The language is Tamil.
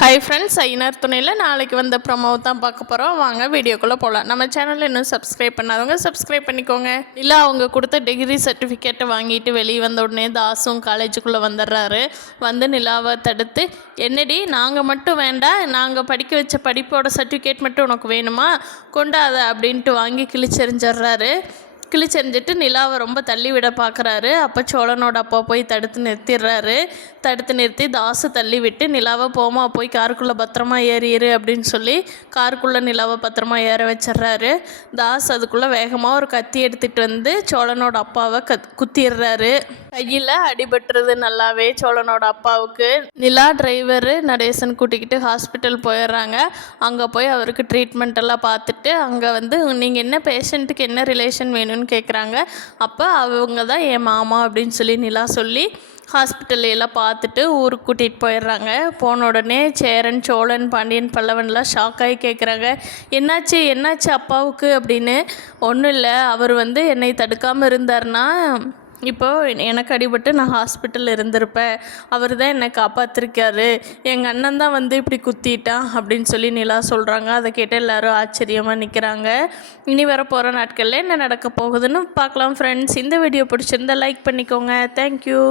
ஹாய் ஃப்ரெண்ட்ஸ், ஐயனார் துணையில் நாளைக்கு வந்த ப்ரொமோ தான் பார்க்க போகிறோம். வாங்க வீடியோக்குள்ளே போகலாம். நம்ம சேனலில் இன்னும் சப்ஸ்கிரைப் பண்ணாதவங்க சப்ஸ்கிரைப் பண்ணிக்கோங்க. இல்லை அவங்க கொடுத்த டிகிரி சர்டிஃபிகேட்டை வாங்கிட்டு வெளியே வந்த உடனே தாசும் காலேஜுக்குள்ளே வந்துடுறாரு. வந்து நிலாவை தடுத்து, என்னடி நாங்கள் மட்டும் வேண்டாம், நாங்கள் படிக்க வச்ச படிப்போட சர்டிஃபிகேட் மட்டும் உனக்கு வேணுமா, கொண்டாத அப்படின்ட்டு வாங்கி கிழிச்செறிஞ்சிட்றாரு. கிழிச்செறிஞ்சிட்டு நிலாவை ரொம்ப தள்ளி விட பார்க்குறாரு. அப்போ சோழனோட அப்பா போய் தடுத்து நிறுத்திடுறாரு. தடுத்து நிறுத்தி தாசு தள்ளி விட்டு, நிலாவை போமா போய் காருக்குள்ளே பத்திரமா ஏறிடு அப்படின்னு சொல்லி காருக்குள்ளே நிலாவை பத்திரமா ஏற வச்சிட்றாரு. தாஸ் அதுக்குள்ளே வேகமாக ஒரு கத்தி எடுத்துகிட்டு வந்து சோழனோட அப்பாவை குத்திடுறாரு. கையில் அடிபட்டுறது நல்லாவே சோழனோட அப்பாவுக்கு. நிலா டிரைவரு நடேசன் கூட்டிக்கிட்டு ஹாஸ்பிட்டல் போயிடுறாங்க. அங்கே போய் அவருக்கு ட்ரீட்மெண்ட் எல்லாம் பார்த்துட்டு அங்கே வந்து, நீங்கள் என்ன பேஷண்ட்டுக்கு என்ன ரிலேஷன் வேணும்னு கேட்குறாங்க. அப்போ அவங்க தான் என் மாமா அப்படின்னு சொல்லி நிலா சொல்லி ஹாஸ்பிட்டல்லாம் பார்த்துட்டு ஊருக்கு கூட்டிகிட்டு போயிடுறாங்க. போன உடனே சேரன், சோழன், பாண்டியன், பல்லவன்லாம் ஷாக்காகி கேட்குறாங்க, என்னாச்சு அப்பாவுக்கு அப்படின்னு. ஒன்றும் இல்லை, அவர் வந்து என்னை தடுக்காமல் இருந்தார்னா இப்போது எனக்கு அடிபட்டு நான் ஹாஸ்பிட்டலில் இருந்திருப்பேன். அவர் தான் என்னை காப்பாற்றிருக்காரு. எங்கள் அண்ணன் தான் வந்து இப்படி குத்திட்டான் அப்படின்னு சொல்லி நிலா சொல்கிறாங்க. அதை கேட்டு எல்லோரும் ஆச்சரியமாக நிற்கிறாங்க. இனி வர போகிற நாட்களில் என்ன நடக்க போகுதுன்னு பார்க்கலாம் ஃப்ரெண்ட்ஸ். இந்த வீடியோ பிடிச்சிருந்தா லைக் பண்ணிக்கோங்க. தேங்க்யூ.